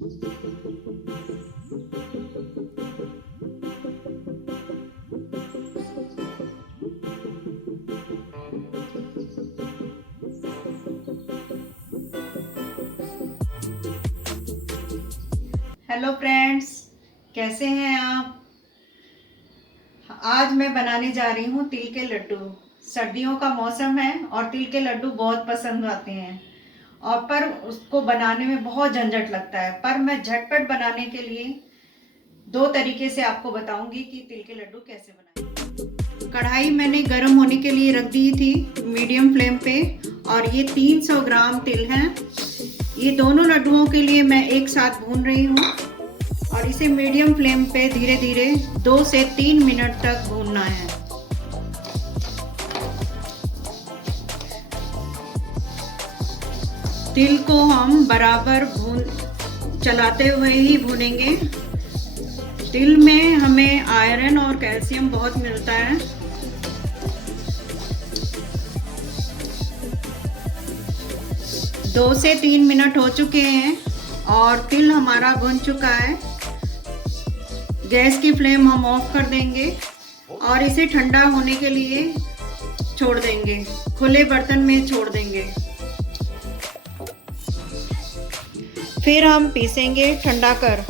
Hello friends, कैसे हैं आप। आज मैं बनाने जा रही हूँ तिल के लड्डू। सर्दियों का मौसम है और तिल के लड्डू बहुत पसंद आते हैं, और पर उसको बनाने में बहुत झंझट लगता है। पर मैं झटपट बनाने के लिए दो तरीके से आपको बताऊंगी कि तिल के लड्डू कैसे बनाएं। कढ़ाई मैंने गर्म होने के लिए रख दी थी मीडियम फ्लेम पे, और ये 300 ग्राम तिल हैं। ये दोनों लड्डुओं के लिए मैं एक साथ भून रही हूँ, और इसे मीडियम फ्लेम पे धीरे धीरे 2 से 3 मिनट तक भूनना है। तिल को हम बराबर चलाते हुए ही भूनेंगे। तिल में हमें आयरन और कैल्शियम बहुत मिलता है। दो से 3 मिनट हो चुके हैं और तिल हमारा भुन चुका है। गैस की फ्लेम हम ऑफ कर देंगे और इसे ठंडा होने के लिए छोड़ देंगे, खुले बर्तन में छोड़ देंगे। फिर हम पीसेंगे ठंडा कर।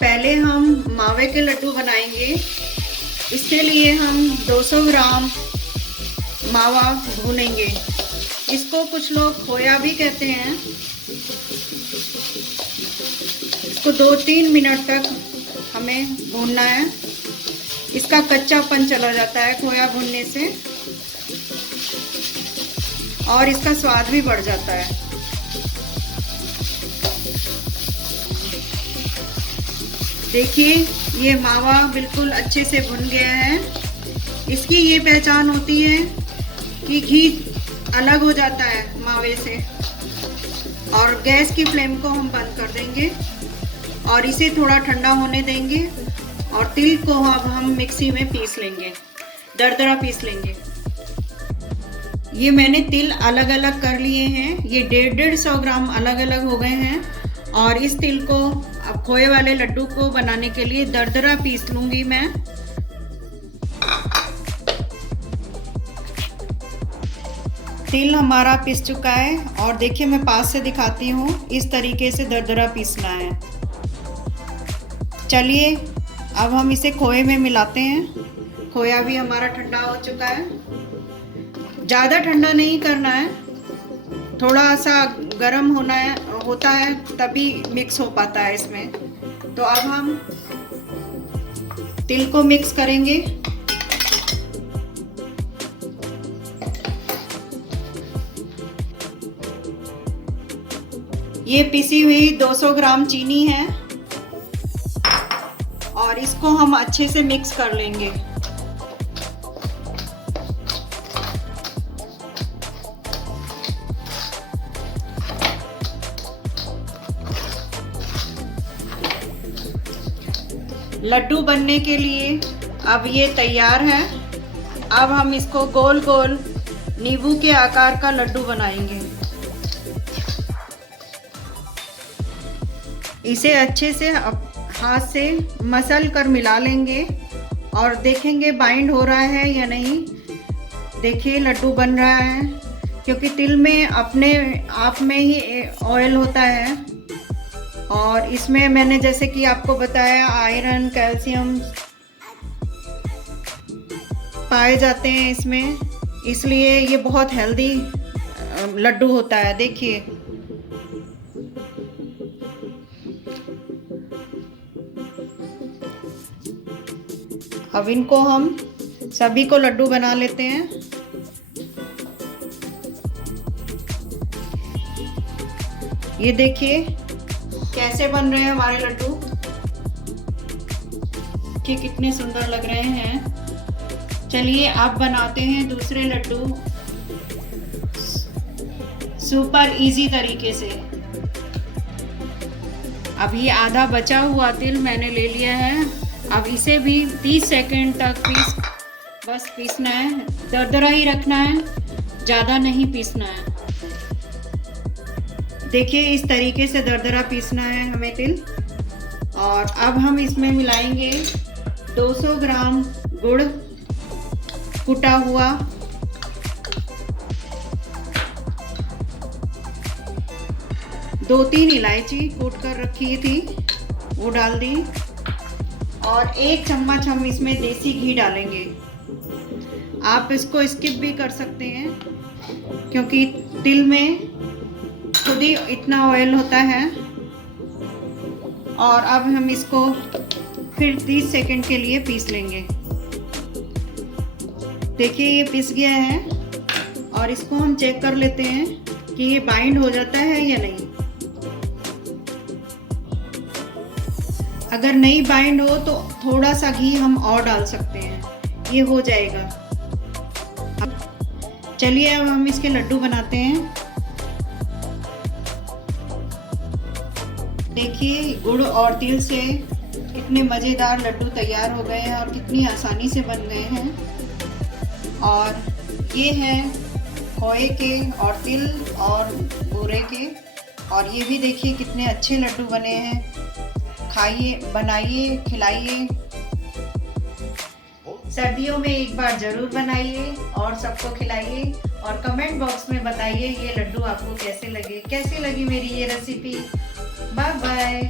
पहले हम मावे के लड्डू बनाएंगे। इसके लिए हम 200 ग्राम मावा भूनेंगे। इसको कुछ लोग खोया भी कहते हैं। इसको 2-3 मिनट तक हमें भूनना है। इसका कच्चापन चला जाता है खोया भूनने से, और इसका स्वाद भी बढ़ जाता है। देखिए, ये मावा बिल्कुल अच्छे से भुन गया है। इसकी ये पहचान होती है कि घी अलग हो जाता है मावे से। और गैस की फ्लेम को हम बंद कर देंगे और इसे थोड़ा ठंडा होने देंगे, और तिल को अब हम मिक्सी में पीस लेंगे, दरदरा पीस लेंगे। ये मैंने तिल अलग अलग कर लिए हैं। ये 150-150 ग्राम अलग अलग हो गए हैं, और इस तिल को अब खोए वाले लड्डू को बनाने के लिए दरदरा पीस लूंगी मैं। तिल हमारा पिस चुका है, और देखिए मैं पास से दिखाती हूँ, इस तरीके से दरदरा पीसना है। चलिए अब हम इसे खोए में मिलाते हैं। खोया भी हमारा ठंडा हो चुका है। ज़्यादा ठंडा नहीं करना है, थोड़ा सा गर्म होता है तभी मिक्स हो पाता है इसमें। तो अब हम तिल को मिक्स करेंगे। ये पिसी हुई 200 ग्राम चीनी है, और इसको हम अच्छे से मिक्स कर लेंगे। लड्डू बनने के लिए अब ये तैयार है। अब हम इसको गोल गोल नींबू के आकार का लड्डू बनाएंगे। इसे अच्छे से हाथ से मसल कर मिला लेंगे और देखेंगे बाइंड हो रहा है या नहीं। देखिए लड्डू बन रहा है, क्योंकि तिल में अपने आप में ही ऑयल होता है, और इसमें मैंने जैसे कि आपको बताया आयरन कैल्शियम पाए जाते हैं इसमें, इसलिए ये बहुत हेल्दी लड्डू होता है। देखिए अब इनको हम सभी को लड्डू बना लेते हैं। ये देखिए कैसे बन रहे हैं हमारे लड्डू, कि कितने सुंदर लग रहे हैं। चलिए अब बनाते हैं दूसरे लड्डू सुपर इजी तरीके से। अभी आधा बचा हुआ तिल मैंने ले लिया है। अब इसे भी 30 सेकंड तक बस पीसना है। दरदरा ही रखना है, ज़्यादा नहीं पीसना है। देखिए इस तरीके से दरदरा पीसना है हमें तिल। और अब हम इसमें मिलाएंगे 200 ग्राम गुड़ कुटा हुआ, 2-3 इलायची कूट कर रखी थी वो डाल दी, और 1 चम्मच हम इसमें देसी घी डालेंगे। आप इसको स्किप भी कर सकते हैं क्योंकि तिल में खुद ही इतना ऑयल होता है। और अब हम इसको फिर 30 सेकंड के लिए पीस लेंगे। देखिए ये पिस गया है और इसको हम चेक कर लेते हैं कि ये बाइंड हो जाता है या नहीं। अगर नहीं बाइंड हो तो थोड़ा सा घी हम और डाल सकते हैं, ये हो जाएगा। चलिए अब हम इसके लड्डू बनाते हैं। देखिए गुड़ और तिल से कितने मज़ेदार लड्डू तैयार हो गए हैं और कितनी आसानी से बन गए हैं। और ये हैं खोए के और तिल और बूरे के, और ये भी देखिए कितने अच्छे लड्डू बने हैं। खाइए, बनाइए, खिलाइए। सर्दियों में एक बार ज़रूर बनाइए और सबको खिलाइए, और कमेंट बॉक्स में बताइए ये लड्डू आपको कैसे लगे, कैसी लगी मेरी ये रेसिपी। Bye bye.